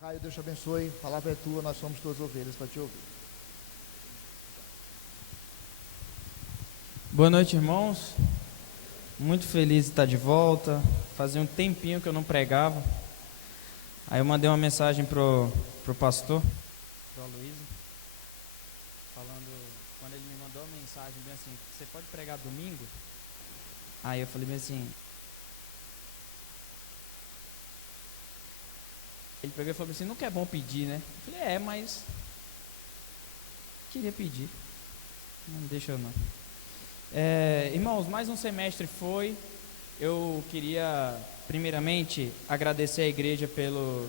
Caio, Deus te abençoe. A palavra é tua, nós somos tuas ovelhas para te ouvir. Boa noite, irmãos. Muito feliz de estar de volta. Fazia um tempinho que eu não pregava. Aí eu mandei uma mensagem pro pastor, pro Aloysio, falando, quando ele me mandou uma mensagem bem assim, você pode pregar domingo? Aí eu falei bem assim. Ele pegou e falou assim, nunca é bom pedir, né? Eu falei, mas queria pedir. Não deixa eu não. Irmãos, mais um semestre foi. Eu queria primeiramente agradecer a igreja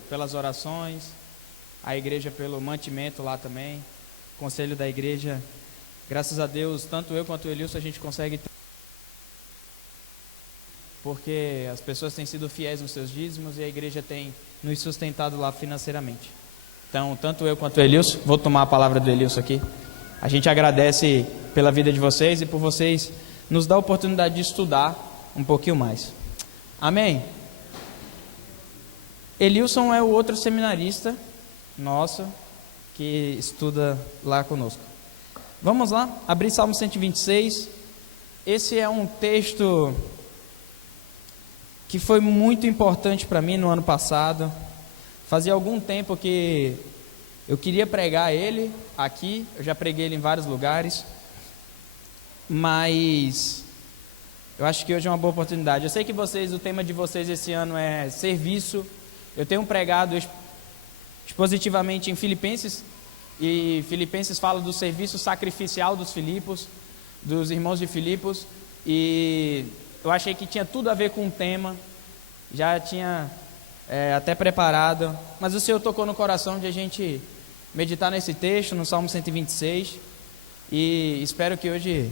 pelas orações, a igreja pelo mantimento lá também, o conselho da igreja. Graças a Deus, tanto eu quanto o Elilson a gente consegue, porque as pessoas têm sido fiéis nos seus dízimos e a igreja tem nos sustentado lá financeiramente. Então, tanto eu quanto o Elilson, vou tomar a palavra do Elilson aqui. A gente agradece pela vida de vocês e por vocês nos dar a oportunidade de estudar um pouquinho mais. Amém? Elilson é o outro seminarista nosso que estuda lá conosco. Vamos lá, abrir Salmo 126. Esse é um texto que foi muito importante para mim no ano passado. Fazia algum tempo que eu queria pregar ele aqui, eu já preguei ele em vários lugares, mas eu acho que hoje é uma boa oportunidade. Eu sei que o tema de vocês esse ano é serviço. Eu tenho pregado expositivamente em Filipenses, e Filipenses fala do serviço sacrificial dos Filipos, dos irmãos de Filipos, e eu achei que tinha tudo a ver com o tema, já tinha até preparado, mas o Senhor tocou no coração de a gente meditar nesse texto, no Salmo 126, e espero que hoje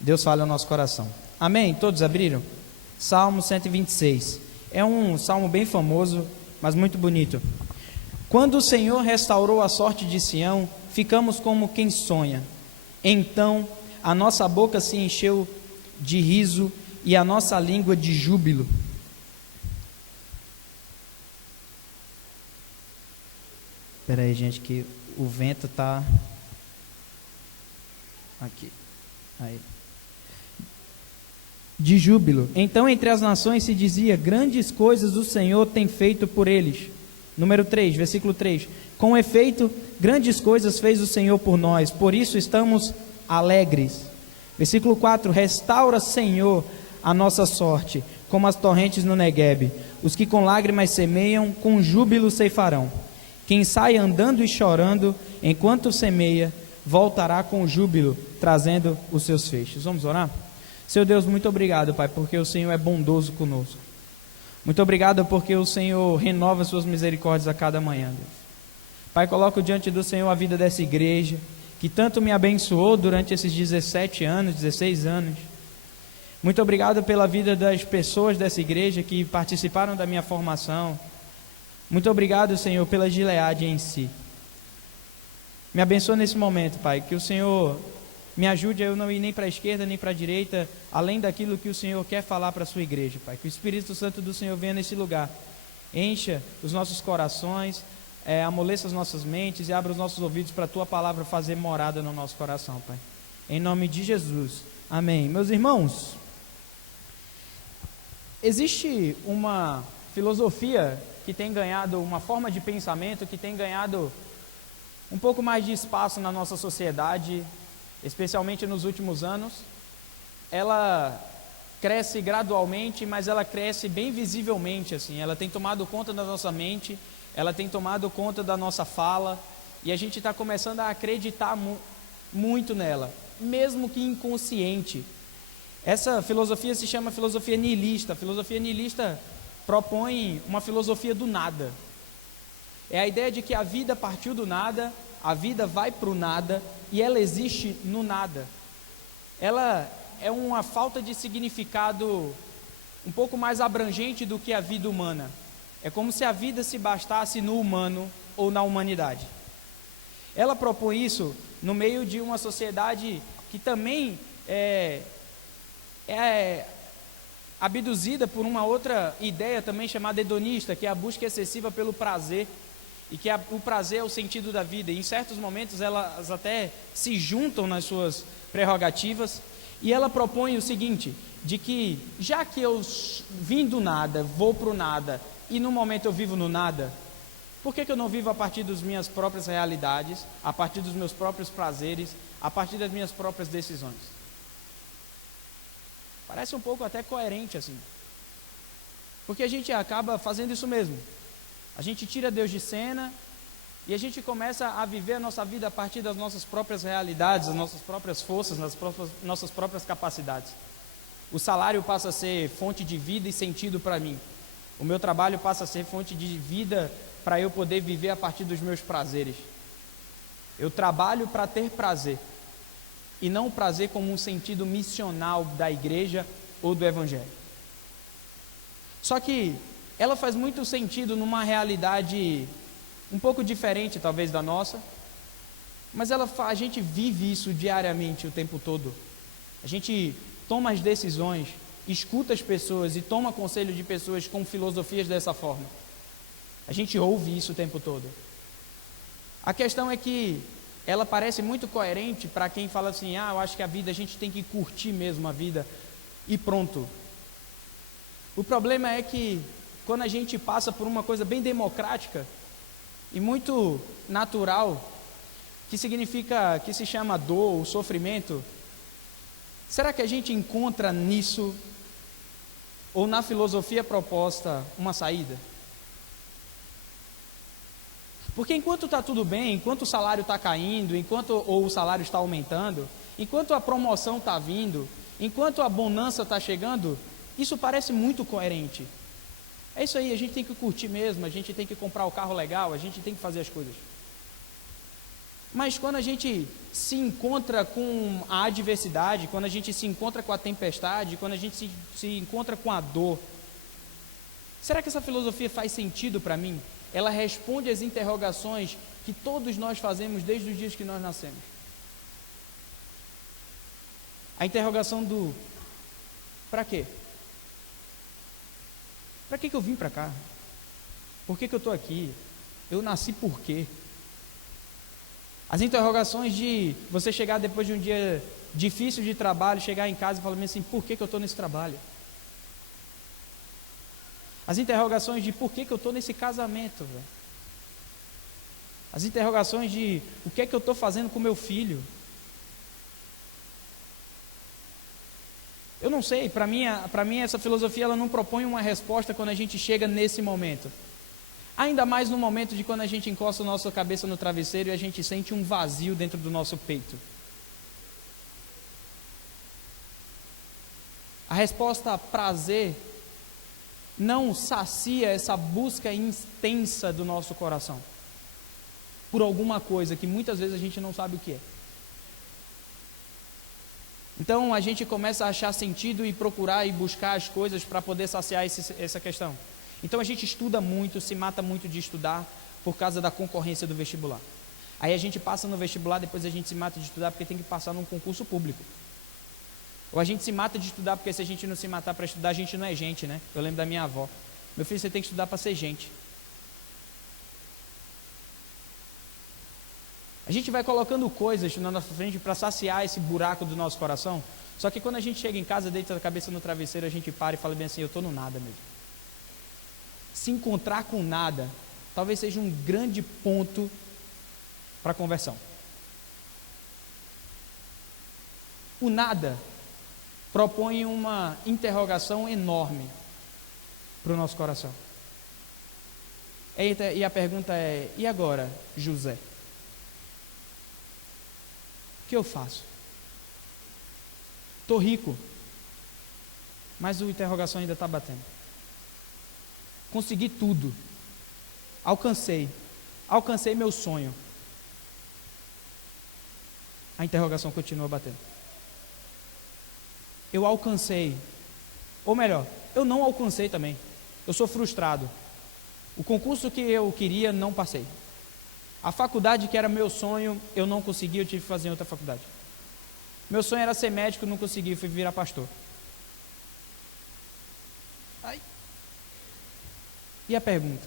Deus fale ao nosso coração. Amém? Todos abriram? Salmo 126. É um salmo bem famoso, mas muito bonito. Quando o Senhor restaurou a sorte de Sião, ficamos como quem sonha. Então a nossa boca se encheu de riso e a nossa língua de júbilo. Espera aí, gente, que o vento está aqui. Aí. De júbilo. Então entre as nações se dizia, grandes coisas o Senhor tem feito por eles. Número 3, versículo 3. Com efeito, grandes coisas fez o Senhor por nós, por isso estamos alegres. Versículo 4. Restaura, Senhor, a nossa sorte, como as torrentes no Neguebe. Os que com lágrimas semeiam, com júbilo ceifarão. Quem sai andando e chorando, enquanto semeia, voltará com júbilo, trazendo os seus feixes. Vamos orar? Senhor Deus, muito obrigado, Pai, porque o Senhor é bondoso conosco. Muito obrigado porque o Senhor renova suas misericórdias a cada manhã, Deus. Pai, coloco diante do Senhor a vida dessa igreja, que tanto me abençoou durante esses 17 anos, 16 anos. Muito obrigado pela vida das pessoas dessa igreja que participaram da minha formação. Muito obrigado, Senhor, pela Gileade em si. Me abençoa nesse momento, Pai, que o Senhor me ajude a eu não ir nem para a esquerda nem para a direita, além daquilo que o Senhor quer falar para a sua igreja, Pai. Que o Espírito Santo do Senhor venha nesse lugar, encha os nossos corações, amoleça as nossas mentes e abra os nossos ouvidos para a Tua palavra fazer morada no nosso coração, Pai. Em nome de Jesus, amém. Meus irmãos, existe uma filosofia que tem ganhado, uma forma de pensamento que tem ganhado um pouco mais de espaço na nossa sociedade, especialmente nos últimos anos. Ela cresce gradualmente, mas ela cresce bem visivelmente, assim. Ela tem tomado conta da nossa mente, ela tem tomado conta da nossa fala, e a gente está começando a acreditar muito nela, mesmo que inconsciente. Essa filosofia se chama filosofia nihilista. A filosofia nihilista propõe uma filosofia do nada. É a ideia de que a vida partiu do nada, a vida vai para o nada e ela existe no nada. Ela é uma falta de significado um pouco mais abrangente do que a vida humana. É como se a vida se bastasse no humano ou na humanidade. Ela propõe isso no meio de uma sociedade que também é abduzida por uma outra ideia também chamada hedonista, que é a busca excessiva pelo prazer. e que o prazer é o sentido da vida, e em certos momentos elas até se juntam nas suas prerrogativas, e ela propõe o seguinte, de que já que eu vim do nada, vou para o nada, e no momento eu vivo no nada, por que eu não vivo a partir das minhas próprias realidades, a partir dos meus próprios prazeres, a partir das minhas próprias decisões? Parece um pouco até coerente assim, porque a gente acaba fazendo isso mesmo. A gente tira Deus de cena e a gente começa a viver a nossa vida a partir das nossas próprias realidades, das nossas próprias forças, das nossas próprias capacidades. O salário passa a ser fonte de vida e sentido para mim. O meu trabalho passa a ser fonte de vida para eu poder viver a partir dos meus prazeres. Eu trabalho para ter prazer, e não o prazer como um sentido missional da igreja ou do evangelho. Só que ela faz muito sentido numa realidade um pouco diferente talvez da nossa, mas a gente vive isso diariamente o tempo todo. A gente toma as decisões, escuta as pessoas e toma conselho de pessoas com filosofias dessa forma. A gente ouve isso o tempo todo. A questão é que ela parece muito coerente para quem fala assim, eu acho que a vida, a gente tem que curtir mesmo a vida e pronto. O problema é que quando a gente passa por uma coisa bem democrática e muito natural, que significa, que se chama dor, o sofrimento, será que a gente encontra nisso, ou na filosofia proposta, uma saída? Porque enquanto está tudo bem, enquanto o salário está caindo, ou o salário está aumentando, enquanto a promoção está vindo, enquanto a bonança está chegando, isso parece muito coerente. É isso aí, a gente tem que curtir mesmo, a gente tem que comprar o carro legal, a gente tem que fazer as coisas. Mas quando a gente se encontra com a adversidade, quando a gente se encontra com a tempestade, quando a gente se encontra com a dor, será que essa filosofia faz sentido para mim? Ela responde às interrogações que todos nós fazemos desde os dias que nós nascemos. A interrogação do para quê? Para que eu vim para cá? Por que eu estou aqui? Eu nasci por quê? As interrogações de você chegar depois de um dia difícil de trabalho, chegar em casa e falar assim, por que eu estou nesse trabalho? As interrogações de por que eu estou nesse casamento, velho? As interrogações de o que é que eu estou fazendo com meu filho? Eu não sei, para mim essa filosofia ela não propõe uma resposta quando a gente chega nesse momento. Ainda mais no momento de quando a gente encosta a nossa cabeça no travesseiro e a gente sente um vazio dentro do nosso peito. A resposta prazer não sacia essa busca intensa do nosso coração por alguma coisa que muitas vezes a gente não sabe o que é. Então a gente começa a achar sentido e procurar e buscar as coisas para poder saciar essa questão. Então a gente estuda muito, se mata muito de estudar por causa da concorrência do vestibular. Aí a gente passa no vestibular, depois a gente se mata de estudar porque tem que passar num concurso público. Ou a gente se mata de estudar porque se a gente não se matar para estudar, a gente não é gente, né? Eu lembro da minha avó. Meu filho, você tem que estudar para ser gente. A gente vai colocando coisas na nossa frente para saciar esse buraco do nosso coração. Só que quando a gente chega em casa, deita a cabeça no travesseiro, a gente para e fala bem assim, eu estou no nada mesmo. Se encontrar com nada, talvez seja um grande ponto para a conversão. O nada propõe uma interrogação enorme para o nosso coração. E a pergunta é, e agora, José? O que eu faço? Estou rico, mas a interrogação ainda está batendo. Consegui tudo, alcancei meu sonho. A interrogação continua batendo. Eu alcancei, ou melhor, eu não alcancei também. Eu sou frustrado. O concurso que eu queria, não passei. A faculdade que era meu sonho, eu não consegui, eu tive que fazer em outra faculdade. Meu sonho era ser médico, não consegui, fui virar pastor. Ai. E a pergunta?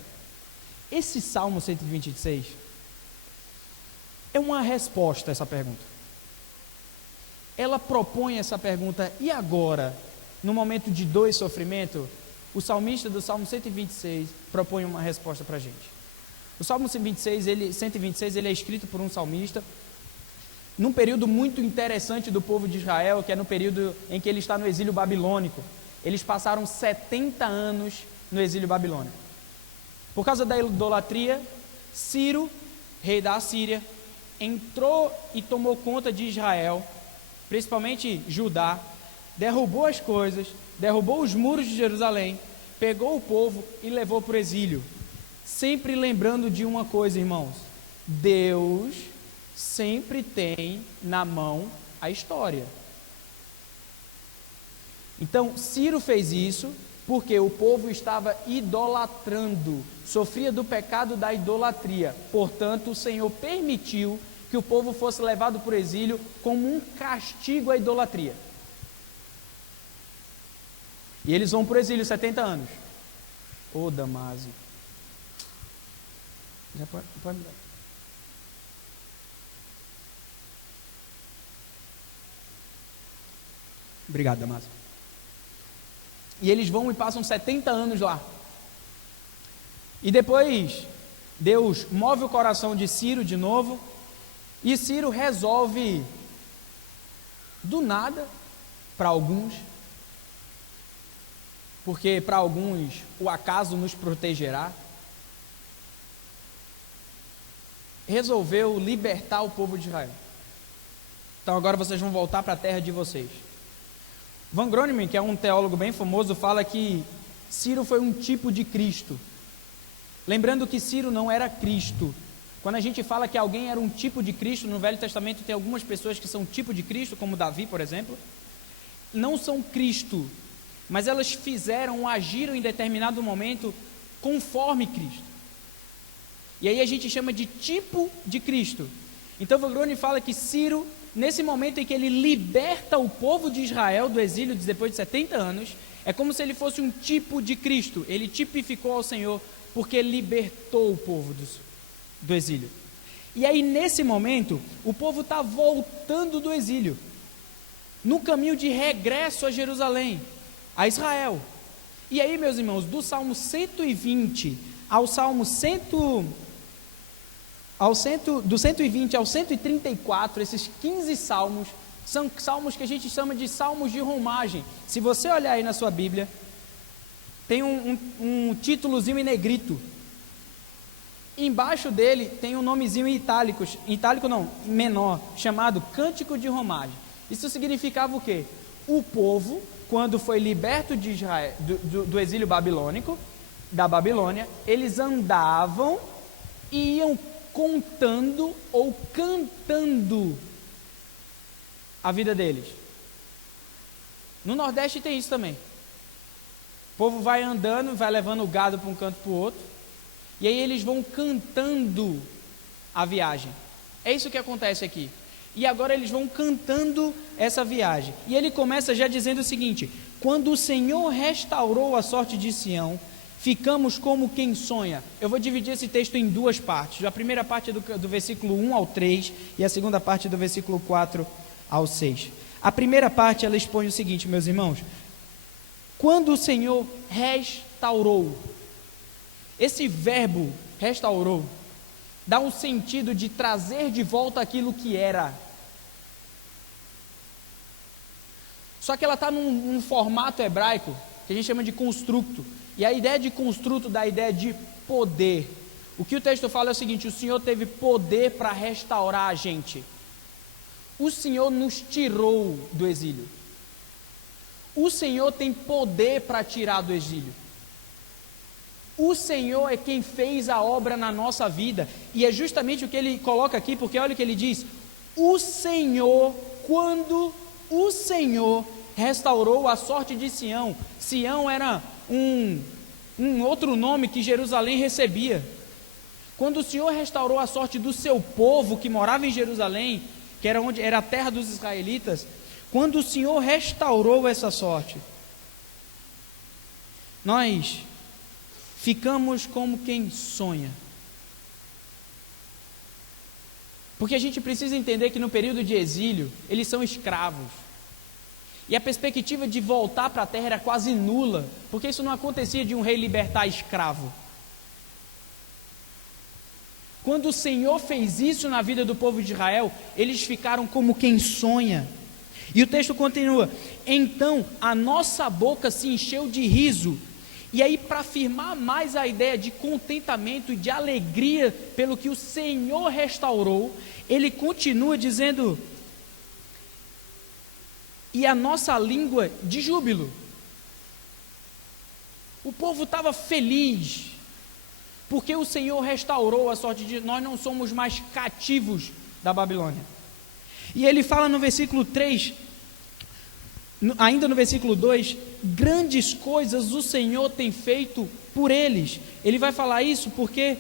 Esse Salmo 126 é uma resposta a essa pergunta. Ela propõe essa pergunta, e agora, no momento de dor e sofrimento, o salmista do Salmo 126 propõe uma resposta para a gente. O Salmo 126 ele é escrito por um salmista, num período muito interessante do povo de Israel, que é no período em que ele está no exílio babilônico. Eles passaram 70 anos no exílio babilônico. Por causa da idolatria, Ciro, rei da Assíria, entrou e tomou conta de Israel, principalmente Judá, derrubou as coisas, derrubou os muros de Jerusalém, pegou o povo e levou para o exílio. Sempre lembrando de uma coisa, irmãos: Deus sempre tem na mão a história. Então, Ciro fez isso porque o povo estava idolatrando, sofria do pecado da idolatria. Portanto, o Senhor permitiu que o povo fosse levado para o exílio como um castigo à idolatria. E eles vão para o exílio 70 anos. Ô Damásio. Já pode me dar. Obrigado, Damásio. E eles vão e passam 70 anos lá. E depois, Deus move o coração de Ciro de novo, e Ciro resolve, do nada, para alguns, porque para alguns o acaso nos protegerá, resolveu libertar o povo de Israel. Então agora vocês vão voltar para a terra de vocês. Van Groningen, que é um teólogo bem famoso, fala que Ciro foi um tipo de Cristo. Lembrando que Ciro não era Cristo. Quando a gente fala que alguém era um tipo de Cristo, no Velho Testamento tem algumas pessoas que são tipo de Cristo, como Davi, por exemplo, não são Cristo, mas elas fizeram, agiram em determinado momento conforme Cristo. E aí a gente chama de tipo de Cristo. Então Van Groningen fala que Ciro, nesse momento em que ele liberta o povo de Israel do exílio depois de 70 anos, é como se ele fosse um tipo de Cristo. Ele tipificou ao Senhor porque libertou o povo do exílio. E aí nesse momento, o povo está voltando do exílio, no caminho de regresso a Jerusalém, a Israel. E aí, meus irmãos, do Salmo 120 ao Salmo do 120 ao 134, esses 15 salmos, são salmos que a gente chama de salmos de romagem. Se você olhar aí na sua Bíblia, tem um títulozinho em negrito. Embaixo dele tem um nomezinho em itálico não, menor, chamado Cântico de Romagem. Isso significava o quê? O povo, quando foi liberto de Israel, do exílio babilônico, da Babilônia, eles andavam e iam contando ou cantando a vida deles. No Nordeste tem isso também. O povo vai andando, vai levando o gado para um canto para o outro, e aí eles vão cantando a viagem. É isso que acontece aqui. E agora eles vão cantando essa viagem. E ele começa já dizendo o seguinte: quando o Senhor restaurou a sorte de Sião, ficamos como quem sonha. Eu vou dividir esse texto em duas partes. A primeira parte é do versículo 1 ao 3 e a segunda parte do versículo 4 ao 6. A primeira parte ela expõe o seguinte, meus irmãos: quando o Senhor restaurou, esse verbo restaurou dá um sentido de trazer de volta aquilo que era. Só que ela está num formato hebraico que a gente chama de construto. E a ideia de construto dá a ideia de poder. O que o texto fala é o seguinte: o Senhor teve poder para restaurar a gente. O Senhor nos tirou do exílio. O Senhor tem poder para tirar do exílio. O Senhor é quem fez a obra na nossa vida. E é justamente o que ele coloca aqui, porque olha o que ele diz: o Senhor, quando o Senhor restaurou a sorte de Sião. Sião era um outro nome que Jerusalém recebia. Quando o Senhor restaurou a sorte do seu povo que morava em Jerusalém, que era onde era a terra dos israelitas, quando o Senhor restaurou essa sorte, nós ficamos como quem sonha. Porque a gente precisa entender que no período de exílio, eles são escravos. E a perspectiva de voltar para a terra era quase nula, porque isso não acontecia de um rei libertar escravo. Quando o Senhor fez isso na vida do povo de Israel, eles ficaram como quem sonha. E o texto continua: então a nossa boca se encheu de riso. E aí, para afirmar mais a ideia de contentamento e de alegria pelo que o Senhor restaurou, ele continua dizendo: e a nossa língua de júbilo. O povo estava feliz, porque o Senhor restaurou a sorte de nós não somos mais cativos da Babilônia. E ele fala no versículo 3, ainda no versículo 2, grandes coisas o Senhor tem feito por eles. Ele vai falar isso porque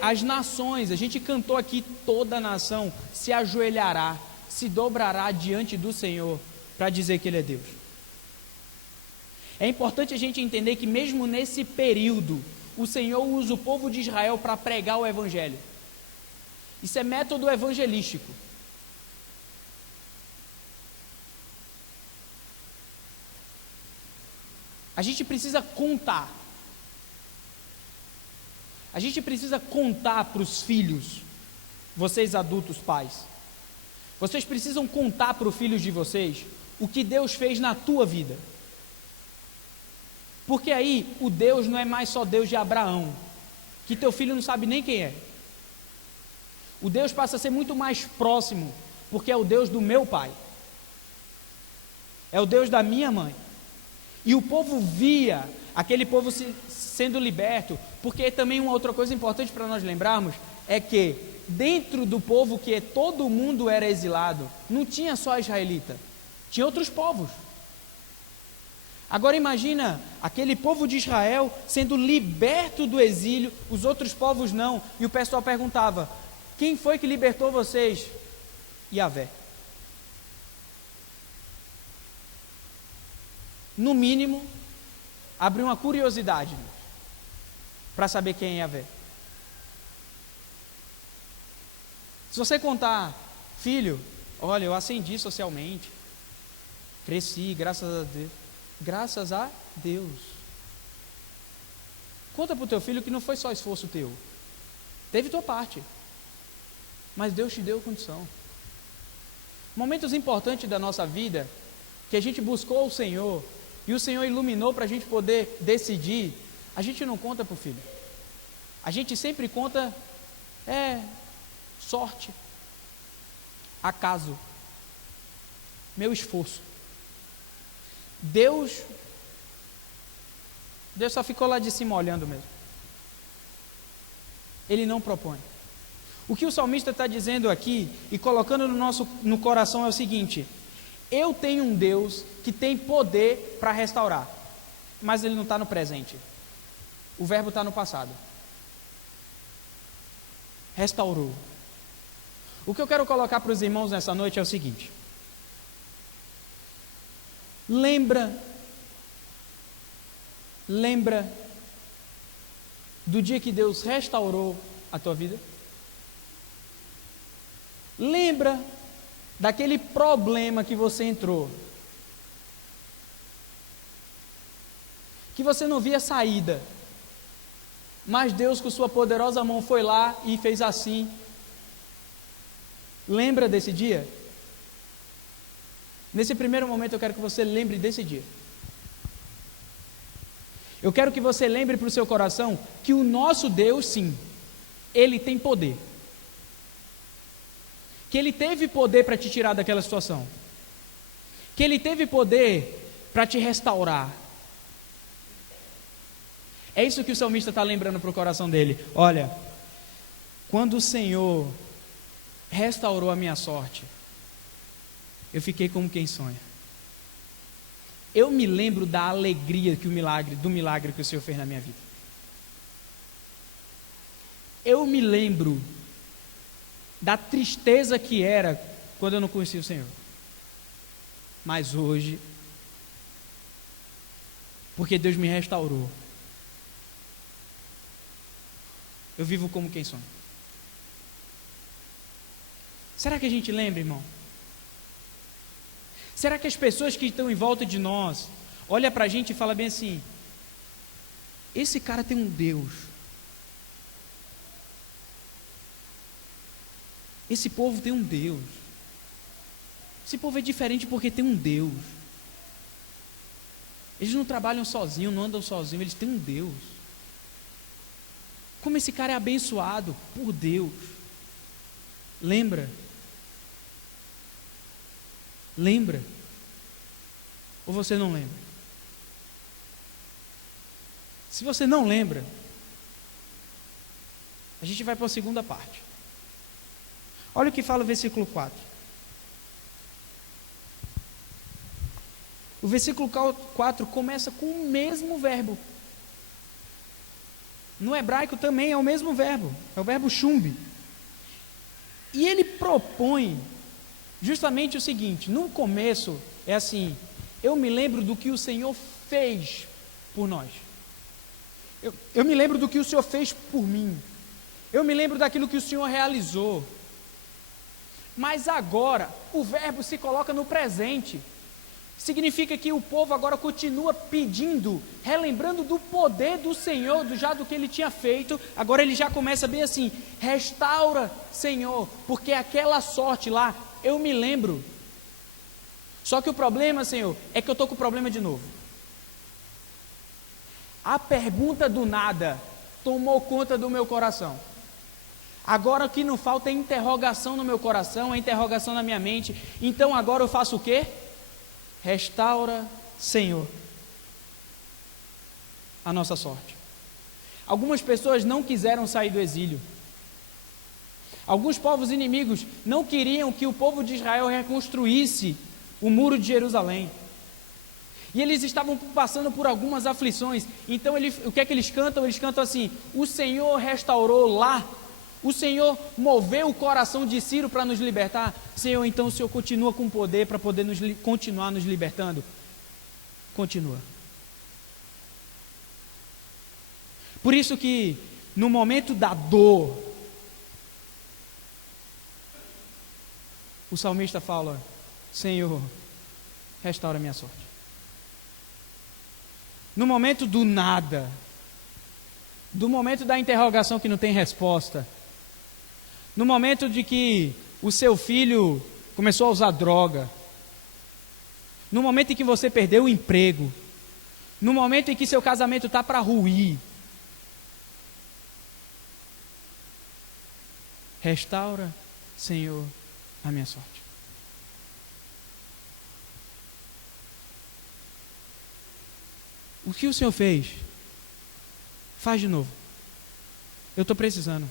as nações, a gente cantou aqui, toda nação se ajoelhará, se dobrará diante do Senhor para dizer que Ele é Deus. É importante a gente entender que mesmo nesse período, o Senhor usa o povo de Israel para pregar o Evangelho. Isso é método evangelístico. A gente precisa contar. A gente precisa contar para os filhos, vocês adultos pais. Vocês precisam contar para os filhos de vocês o que Deus fez na tua vida. Porque aí o Deus não é mais só Deus de Abraão, que teu filho não sabe nem quem é. O Deus passa a ser muito mais próximo, porque é o Deus do meu pai. É o Deus da minha mãe. E o povo via aquele povo sendo liberto, porque também uma outra coisa importante para nós lembrarmos é que dentro do povo que todo mundo era exilado, não tinha só israelita, tinha outros povos. Agora imagina aquele povo de Israel sendo liberto do exílio, os outros povos não, e o pessoal perguntava: quem foi que libertou vocês? Yahvé. No mínimo, abre uma curiosidade para saber quem é Yahvé. Se você contar: filho, olha, eu ascendi socialmente, cresci, graças a Deus. Graças a Deus. Conta para o teu filho que não foi só esforço teu. Teve tua parte, mas Deus te deu condição. Momentos importantes da nossa vida, que a gente buscou o Senhor, e o Senhor iluminou para a gente poder decidir, a gente não conta para o filho. A gente sempre conta, sorte, acaso, meu esforço. Deus só ficou lá de cima olhando mesmo. Ele não propõe. O que o salmista está dizendo aqui e colocando no coração é o seguinte: eu tenho um Deus que tem poder para restaurar, mas Ele não está no presente. O verbo está no passado. Restaurou. O que eu quero colocar para os irmãos nessa noite é o seguinte: Lembra do dia que Deus restaurou a tua vida? Lembra daquele problema que você entrou, que você não via saída, mas Deus com sua poderosa mão foi lá e fez assim. Lembra desse dia? Nesse primeiro momento eu quero que você lembre desse dia. Eu quero que você lembre para o seu coração que o nosso Deus, sim, Ele tem poder. Que Ele teve poder para te tirar daquela situação. Que Ele teve poder para te restaurar. É isso que o salmista está lembrando para o coração dele. Olha, quando o Senhor restaurou a minha sorte, eu fiquei como quem sonha. Eu me lembro da alegria do milagre que o Senhor fez na minha vida. Eu me lembro da tristeza que era quando eu não conhecia o Senhor. Mas hoje, porque Deus me restaurou, eu vivo como quem sonha. Será que a gente lembra, irmão? Será que as pessoas que estão em volta de nós olham para a gente e falam bem assim: esse cara tem um Deus. Esse povo tem um Deus. Esse povo é diferente porque tem um Deus. Eles não trabalham sozinhos, não andam sozinhos, eles têm um Deus. Como esse cara é abençoado por Deus. Lembra? Lembra? Ou você não lembra? Se você não lembra, a gente vai para a segunda parte. Olha o que fala o versículo 4. O versículo 4 começa com o mesmo verbo. No hebraico também é o mesmo verbo, é o verbo shumbi. E ele propõe justamente o seguinte: no começo é assim: eu me lembro do que o Senhor fez por nós. Eu me lembro do que o Senhor fez por mim. Eu me lembro daquilo que o Senhor realizou. Mas agora, o verbo se coloca no presente. Significa que o povo agora continua pedindo, relembrando do poder do Senhor, do que Ele tinha feito. Agora ele já começa bem assim: restaura, Senhor, porque aquela sorte lá, eu me lembro. Só que o problema, Senhor, é que eu estou com problema de novo. A pergunta do nada tomou conta do meu coração. Agora o que não falta é interrogação no meu coração, é interrogação na minha mente. Então agora eu faço o quê? Restaura, Senhor, a nossa sorte. Algumas pessoas não quiseram sair do exílio. Alguns povos inimigos não queriam que o povo de Israel reconstruísse o muro de Jerusalém. E eles estavam passando por algumas aflições. Então o que é que eles cantam? Eles cantam assim: o Senhor restaurou lá. O Senhor moveu o coração de Ciro para nos libertar. Senhor, então o Senhor continua com poder para poder continuar nos libertando. Continua. Por isso que no momento da dor, o salmista fala: Senhor, restaura a minha sorte. No momento do nada, do momento da interrogação que não tem resposta, no momento de que o seu filho começou a usar droga, no momento em que você perdeu o emprego, no momento em que seu casamento está para ruir, restaura, Senhor, a minha sorte. O que o Senhor fez, faz de novo. Eu estou precisando.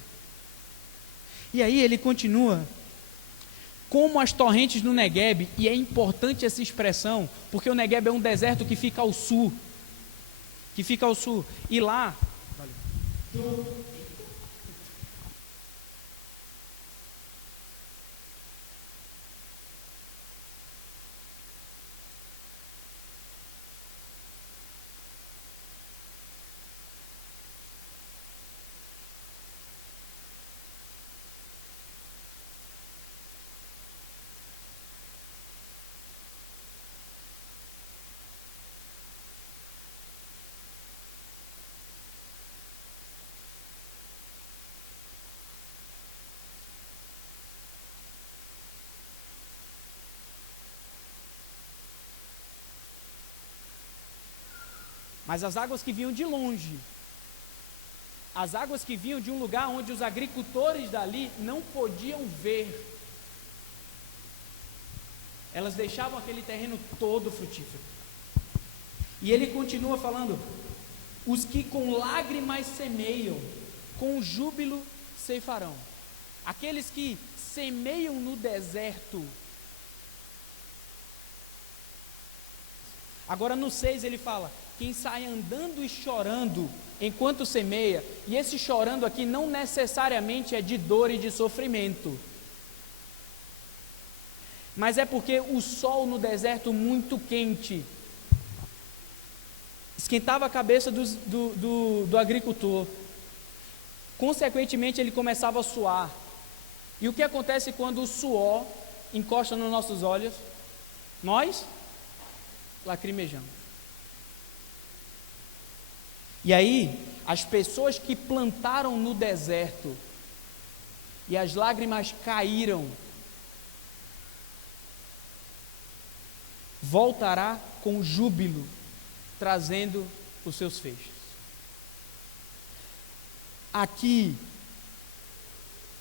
E aí ele continua: como as torrentes no Negueb, e é importante essa expressão, porque o Negueb é um deserto que fica ao sul. E lá, mas as águas que vinham de longe, as águas que vinham de um lugar onde os agricultores dali não podiam ver, elas deixavam aquele terreno todo frutífero. E ele continua falando: os que com lágrimas semeiam, com júbilo ceifarão. Aqueles que semeiam no deserto. Agora no 6 ele fala: quem sai andando e chorando enquanto semeia. E esse chorando aqui não necessariamente é de dor e de sofrimento, mas é porque o sol no deserto muito quente esquentava a cabeça do agricultor. Consequentemente, ele começava a suar. E o que acontece quando o suor encosta nos nossos olhos? Nós lacrimejamos. E aí, as pessoas que plantaram no deserto e as lágrimas caíram, voltará com júbilo, trazendo os seus feixes. Aqui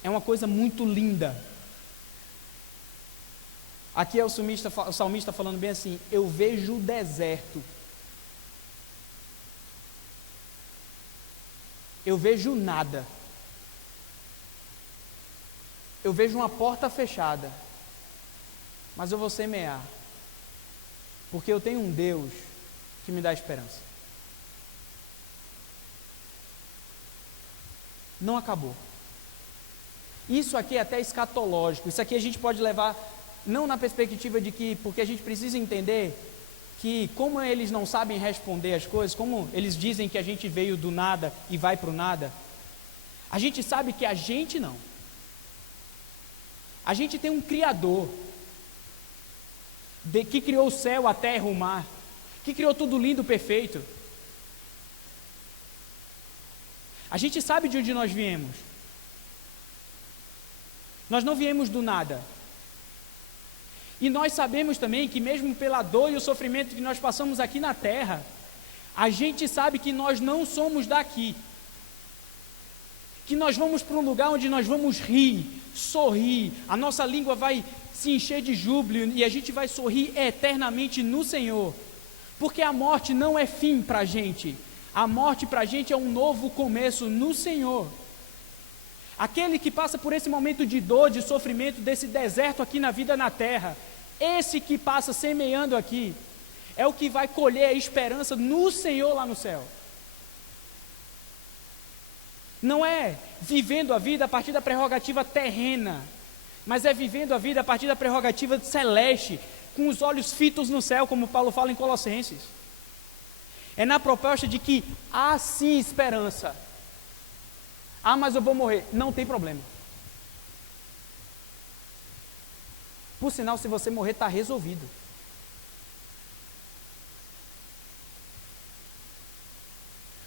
é uma coisa muito linda. Aqui é o salmista falando bem assim: eu vejo o deserto, eu vejo nada, eu vejo uma porta fechada, mas eu vou semear, porque eu tenho um Deus que me dá esperança. Não acabou. Isso aqui é até escatológico. Isso aqui a gente pode levar, não na perspectiva de que, porque a gente precisa entender que como eles não sabem responder as coisas, como eles dizem que a gente veio do nada e vai para o nada, a gente sabe que a gente não. A gente tem um Criador, que criou o céu, a terra, o mar, que criou tudo lindo, perfeito. A gente sabe de onde nós viemos. Nós não viemos do nada. E nós sabemos também que mesmo pela dor e o sofrimento que nós passamos aqui na terra, a gente sabe que nós não somos daqui. Que nós vamos para um lugar onde nós vamos rir, sorrir, a nossa língua vai se encher de júbilo e a gente vai sorrir eternamente no Senhor. Porque a morte não é fim para a gente. A morte para a gente é um novo começo no Senhor. Aquele que passa por esse momento de dor, de sofrimento, desse deserto aqui na vida na terra, esse que passa semeando aqui, é o que vai colher a esperança no Senhor lá no céu. Não é vivendo a vida a partir da prerrogativa terrena, mas é vivendo a vida a partir da prerrogativa celeste, com os olhos fitos no céu, como Paulo fala em Colossenses. É na proposta de que há sim esperança. Ah, mas eu vou morrer. Não tem problema. Por sinal, se você morrer, está resolvido.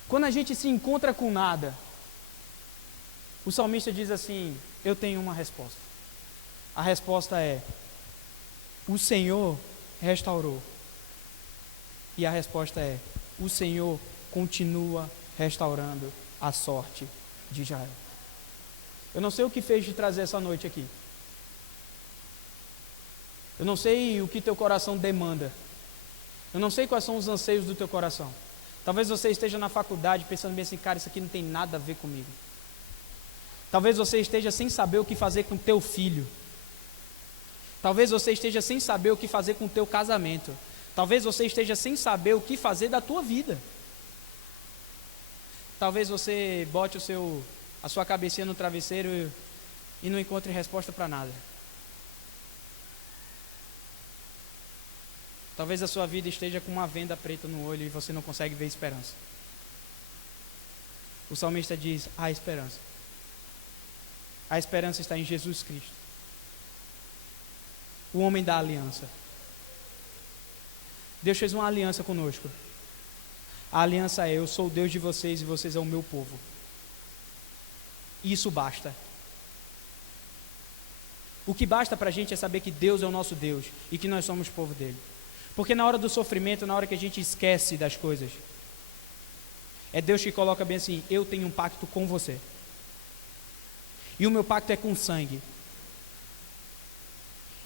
Quando a gente se encontra com nada, o salmista diz assim: eu tenho uma resposta. A resposta é: o Senhor restaurou. E a resposta é: o Senhor continua restaurando a sorte de Israel. Eu não sei o que fez te trazer essa noite aqui. Eu não sei o que teu coração demanda. Eu não sei quais são os anseios do teu coração. Talvez você esteja na faculdade pensando bem assim: cara, isso aqui não tem nada a ver comigo. Talvez você esteja sem saber o que fazer com teu filho. Talvez você esteja sem saber o que fazer com o teu casamento. Talvez você esteja sem saber o que fazer da tua vida. Talvez você bote a sua cabecinha no travesseiro e não encontre resposta para nada. Talvez a sua vida esteja com uma venda preta no olho e você não consegue ver esperança. O salmista diz: há esperança. A esperança está em Jesus Cristo, o homem da aliança. Deus fez uma aliança conosco. A aliança é: eu sou o Deus de vocês e vocês são o meu povo. Isso basta. O que basta para a gente é saber que Deus é o nosso Deus e que nós somos povo dele. Porque na hora do sofrimento, na hora que a gente esquece das coisas, é Deus que coloca bem assim: eu tenho um pacto com você. E o meu pacto é com sangue.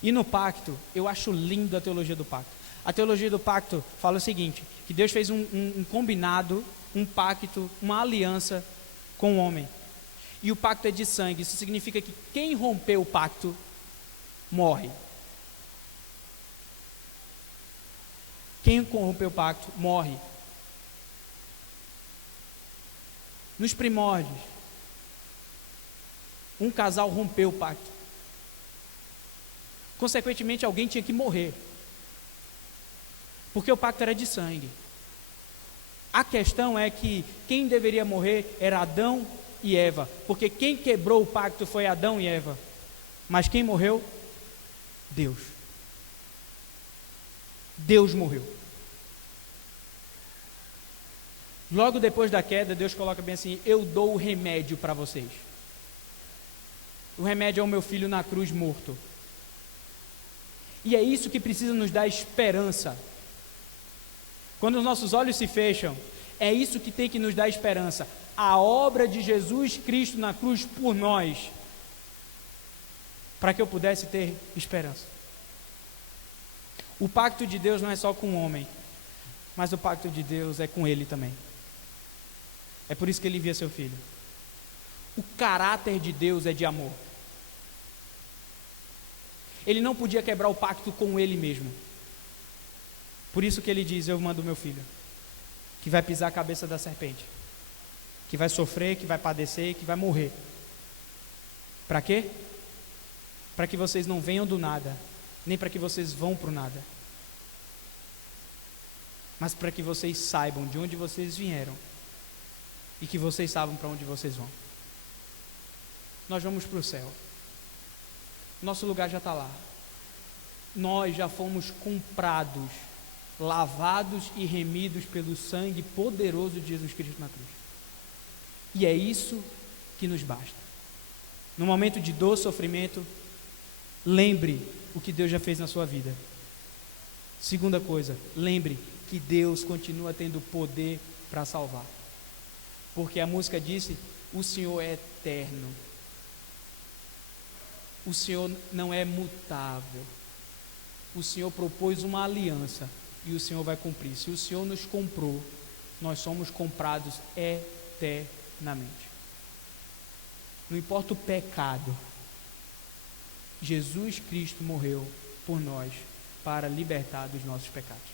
E no pacto, eu acho lindo a teologia do pacto. A teologia do pacto fala o seguinte: que Deus fez um combinado, um pacto, uma aliança com o homem. E o pacto é de sangue. Isso significa que quem rompeu o pacto, morre. Quem rompeu o pacto, morre. Nos primórdios, um casal rompeu o pacto. Consequentemente, alguém tinha que morrer. Porque o pacto era de sangue. A questão é que quem deveria morrer era Adão e Eva, porque quem quebrou o pacto foi Adão e Eva, mas quem morreu? Deus. Deus morreu. Logo depois da queda, Deus coloca bem assim: eu dou o remédio para vocês. O remédio é o meu filho na cruz morto. E é isso que precisa nos dar esperança. Quando os nossos olhos se fecham, é isso que tem que nos dar esperança. A obra de Jesus Cristo na cruz por nós, para que eu pudesse ter esperança. O pacto de Deus não é só com o homem, mas o pacto de Deus é com Ele também. É por isso que Ele envia seu Filho. O caráter de Deus é de amor. Ele não podia quebrar o pacto com Ele mesmo. Por isso que Ele diz: eu mando o meu Filho, que vai pisar a cabeça da serpente, que vai sofrer, que vai padecer, que vai morrer. Para quê? Para que vocês não venham do nada, nem para que vocês vão para o nada, mas para que vocês saibam de onde vocês vieram e que vocês saibam para onde vocês vão. Nós vamos para o céu. Nosso lugar já está lá. Nós já fomos comprados, lavados e remidos pelo sangue poderoso de Jesus Cristo na cruz. E é isso que nos basta. No momento de dor, sofrimento, lembre o que Deus já fez na sua vida. Segunda coisa, lembre que Deus continua tendo poder para salvar. Porque a música disse: o Senhor é eterno. O Senhor não é mutável. O Senhor propôs uma aliança e o Senhor vai cumprir. Se o Senhor nos comprou, nós somos comprados eternamente. Não importa o pecado, Jesus Cristo morreu por nós para libertar dos nossos pecados.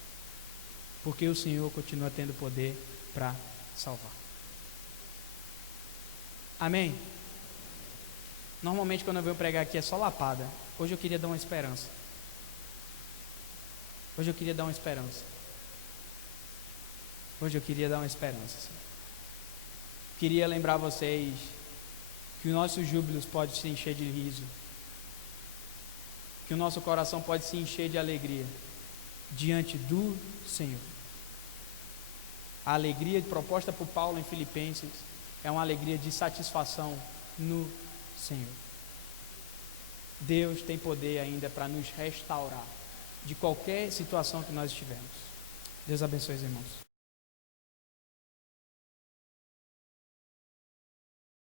Porque o Senhor continua tendo poder para salvar. Amém? Normalmente quando eu venho pregar aqui é só lapada. Hoje eu queria dar uma esperança. Hoje eu queria dar uma esperança. Hoje eu queria dar uma esperança. Queria lembrar vocês que os nossos júbilos podem se encher de riso, que o nosso coração pode se encher de alegria diante do Senhor. A alegria proposta por Paulo em Filipenses é uma alegria de satisfação no Senhor. Deus tem poder ainda para nos restaurar de qualquer situação que nós estivermos. Deus abençoe os irmãos.